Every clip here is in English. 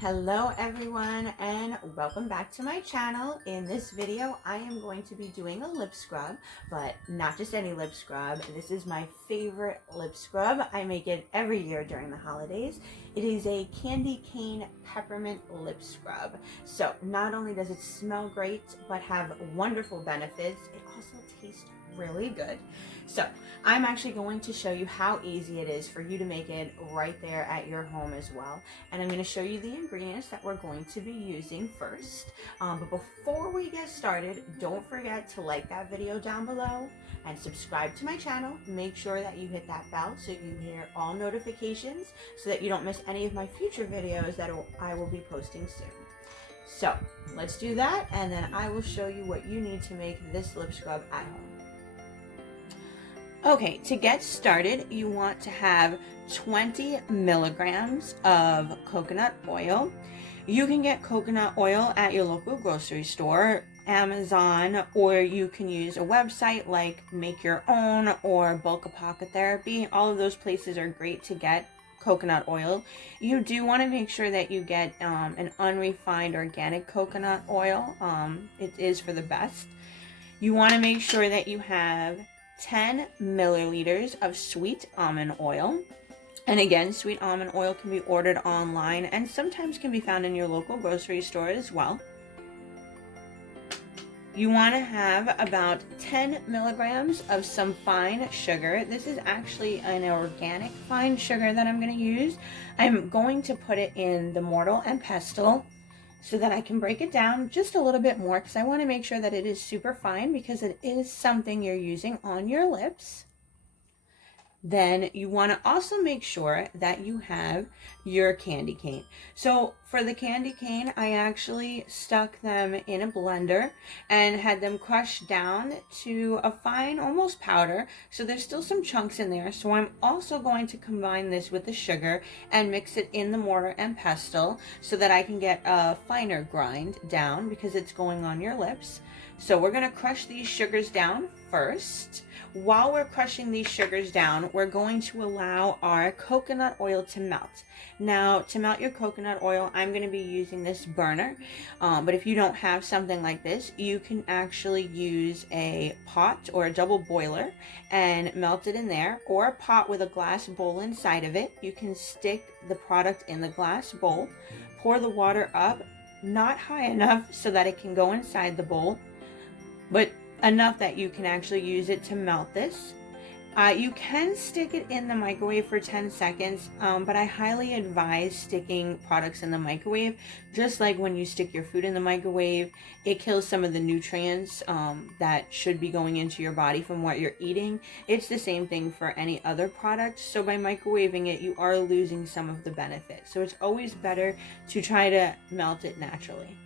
Hello everyone and welcome back to my channel. In this video I am going to be doing a lip scrub, but not just any lip scrub. This is my favorite lip scrub. I make it every year during the holidays. It is a candy cane peppermint lip scrub. So not only does it smell great but have wonderful benefits, it also tastes really good. So I'm actually going to show you how easy it is for you to make it right there at your home as well. And I'm going to show you the ingredients that we're going to be using first. But before we get started, don't forget to like that video down below and subscribe to my channel. Make sure that you hit that bell so you hear all notifications so that you don't miss any of my future videos that I will be posting soon. So let's do that, and then I will show you what you need to make this lip scrub at home. Okay, to get started, you want to have 20 milligrams of coconut oil. You can get coconut oil at your local grocery store, Amazon, or you can use a website like Make Your Own or Bulk Apothecary. All of those places are great to get coconut oil. You do want to make sure that you get an unrefined organic coconut oil. It is for the best. You want to make sure that you have 10 milliliters of sweet almond oil. And again, sweet almond oil can be ordered online and sometimes can be found in your local grocery store as well. You want to have about 10 milligrams of some fine sugar. This is actually an organic fine sugar that I'm going to use. I'm going to put it in the mortar and pestle so that I can break it down just a little bit more, because I want to make sure that it is super fine, because it is something you're using on your lips. Then you want to also make sure that you have your candy cane. So for the candy cane, I actually stuck them in a blender and had them crushed down to a fine, almost powder. So there's still some chunks in there. So I'm also going to combine this with the sugar and mix it in the mortar and pestle so that I can get a finer grind down, because it's going on your lips. So we're going to crush these sugars down first. While we're crushing these sugars down, we're going to allow our coconut oil to melt. Now, to melt your coconut oil, I'm going to be using this burner. But if you don't have something like this, you can actually use a pot or a double boiler and melt it in there, or a pot with a glass bowl inside of it. You can stick the product in the glass bowl, pour the water up, not high enough so that it can go inside the bowl, but enough that you can actually use it to melt this. You can stick it in the microwave for 10 seconds, but I highly advise sticking products in the microwave. Just like when you stick your food in the microwave, it kills some of the nutrients that should be going into your body from what you're eating. It's the same thing for any other product. So by microwaving it, you are losing some of the benefits. So it's always better to try to melt it naturally.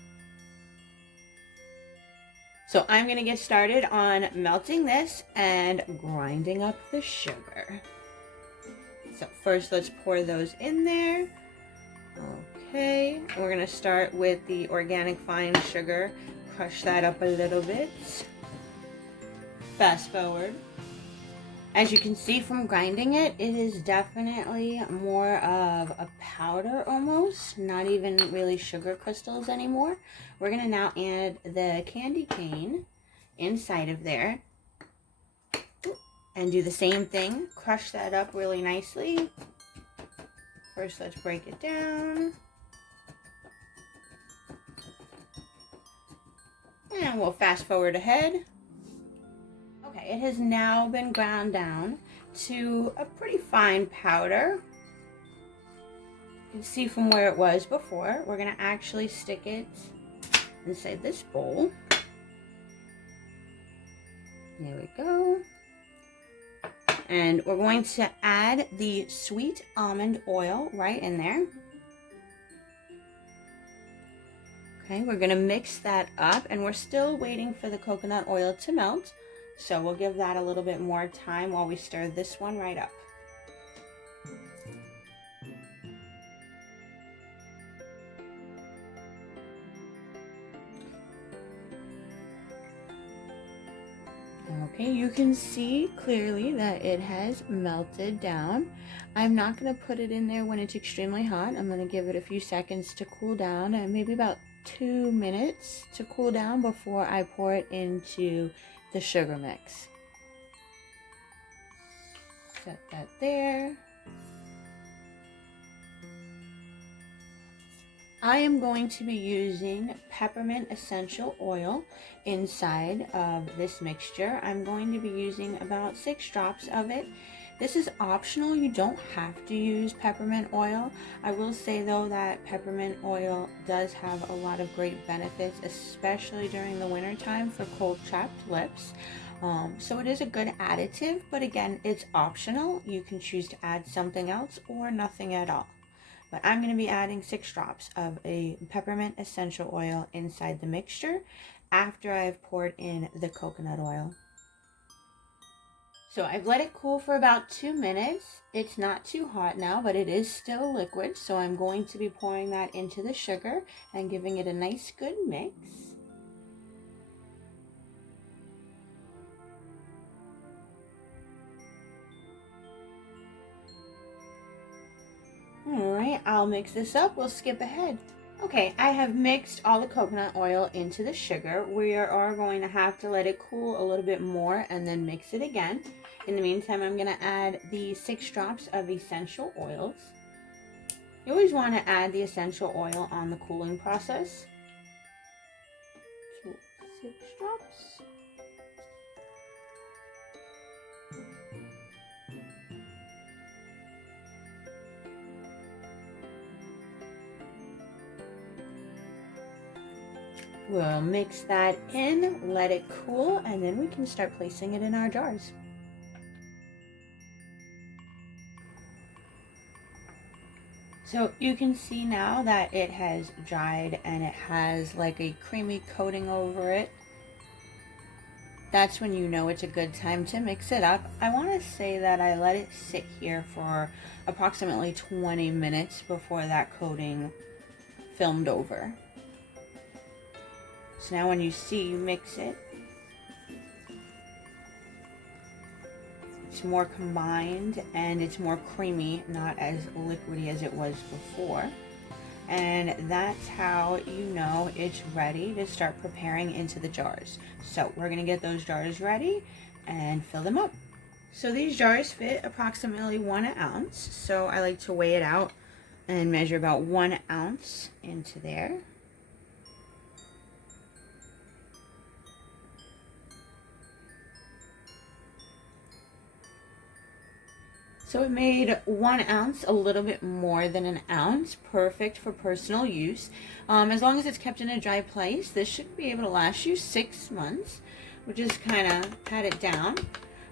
So I'm going to get started on melting this and grinding up the sugar. So first let's pour those in there. Okay, we're going to start with the organic fine sugar. Crush that up a little bit. Fast forward. As you can see from grinding it, it is definitely more of a powder almost, not even really sugar crystals anymore. We're going to now add the candy cane inside of there and do the same thing. Crush that up really nicely. First, let's break it down. And we'll fast forward ahead. Okay, it has now been ground down to a pretty fine powder. You can see from where it was before. We're going to actually stick it inside this bowl. There we go. And we're going to add the sweet almond oil right in there. Okay, we're going to mix that up, and we're still waiting for the coconut oil to melt. So we'll give that a little bit more time while we stir this one right up. Okay, you can see clearly that it has melted down. I'm not going to put it in there when it's extremely hot. I'm going to give it a few seconds to cool down, and maybe about 2 minutes to cool down before I pour it into the sugar mix. Set that there. I am going to be using peppermint essential oil inside of this mixture. I'm going to be using about 6 drops of it. This is optional. You don't have to use peppermint oil. I will say though that peppermint oil does have a lot of great benefits, especially during the winter time for cold chapped lips. So it is a good additive, but again, it's optional. You can choose to add something else or nothing at all. But I'm going to be adding 6 drops of a peppermint essential oil inside the mixture after I've poured in the coconut oil. So I've let it cool for about 2 minutes. It's not too hot now, but it is still liquid. So I'm going to be pouring that into the sugar and giving it a nice good mix. Alright, I'll mix this up. We'll skip ahead. Okay, I have mixed all the coconut oil into the sugar. We are going to have to let it cool a little bit more and then mix it again. In the meantime, I'm going to add the 6 drops of essential oils. You always want to add the essential oil on the cooling process. So 6 drops. We'll mix that in, let it cool, and then we can start placing it in our jars. So you can see now that it has dried and it has like a creamy coating over it. That's when you know it's a good time to mix it up. I want to say that I let it sit here for approximately 20 minutes before that coating filmed over. So now when you see you mix it, it's more combined and it's more creamy, not as liquidy as it was before. And that's how you know it's ready to start preparing into the jars. So we're gonna get those jars ready and fill them up. So these jars fit approximately 1 ounce. So I like to weigh it out and measure about 1 ounce into there. So it made 1 ounce, a little bit more than an ounce, perfect for personal use. As long as it's kept in a dry place, this should be able to last you 6 months. We'll just kind of pat it down.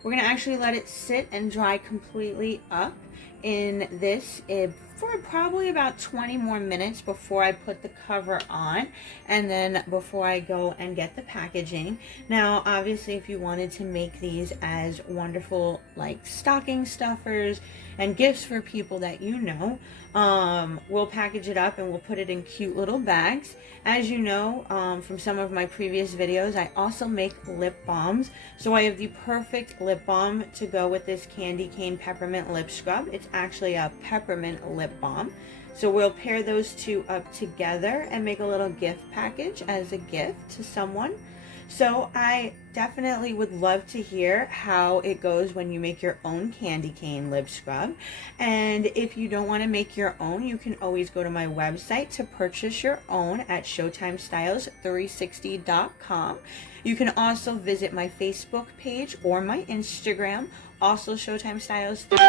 We're gonna actually let it sit and dry completely up in this for probably about 20 more minutes before I put the cover on, and then before I go and get the packaging. Now obviously if you wanted to make these as wonderful like stocking stuffers and gifts for people that you know, we'll package it up and we'll put it in cute little bags. As you know from some of my previous videos, I also make lip balms. So I have the perfect lip balm to go with this candy cane peppermint lip scrub. It's actually a peppermint lip balm. So we'll pair those two up together and make a little gift package as a gift to someone. So I definitely would love to hear how it goes when you make your own candy cane lip scrub. And if you don't want to make your own, you can always go to my website to purchase your own at showtimestyles360.com. You can also visit my Facebook page or my Instagram, also showtimestyles360,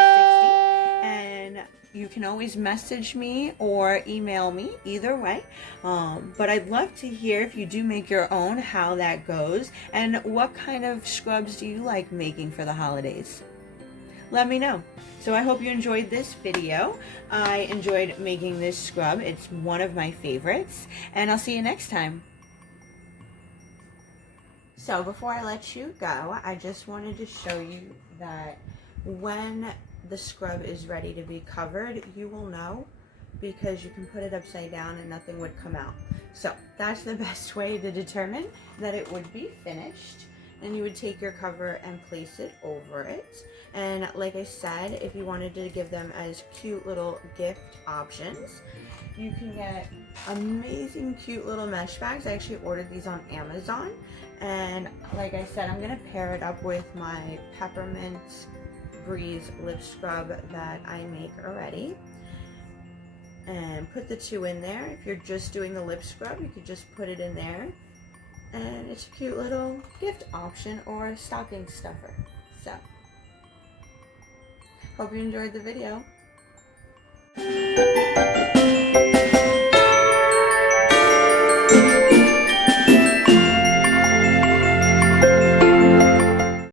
and you can always message me or email me, either way. But I'd love to hear, if you do make your own, how that goes and what kind of scrubs do you like making for the holidays. Let me know. So I hope you enjoyed this video. I enjoyed making this scrub. It's one of my favorites, and I'll see you next time. So before I let you go, I just wanted to show you that when the scrub is ready to be covered, you will know because you can put it upside down and nothing would come out. So that's the best way to determine that it would be finished. and you would take your cover and place it over it. And like I said, if you wanted to give them as cute little gift options, you can get amazing cute little mesh bags. I actually ordered these on Amazon, and like I said, I'm gonna pair it up with my Peppermint Breeze lip scrub that I make already, and put the two in there. If you're just doing the lip scrub, you could just put it in there, and it's a cute little gift option or a stocking stuffer. So, hope you enjoyed the video.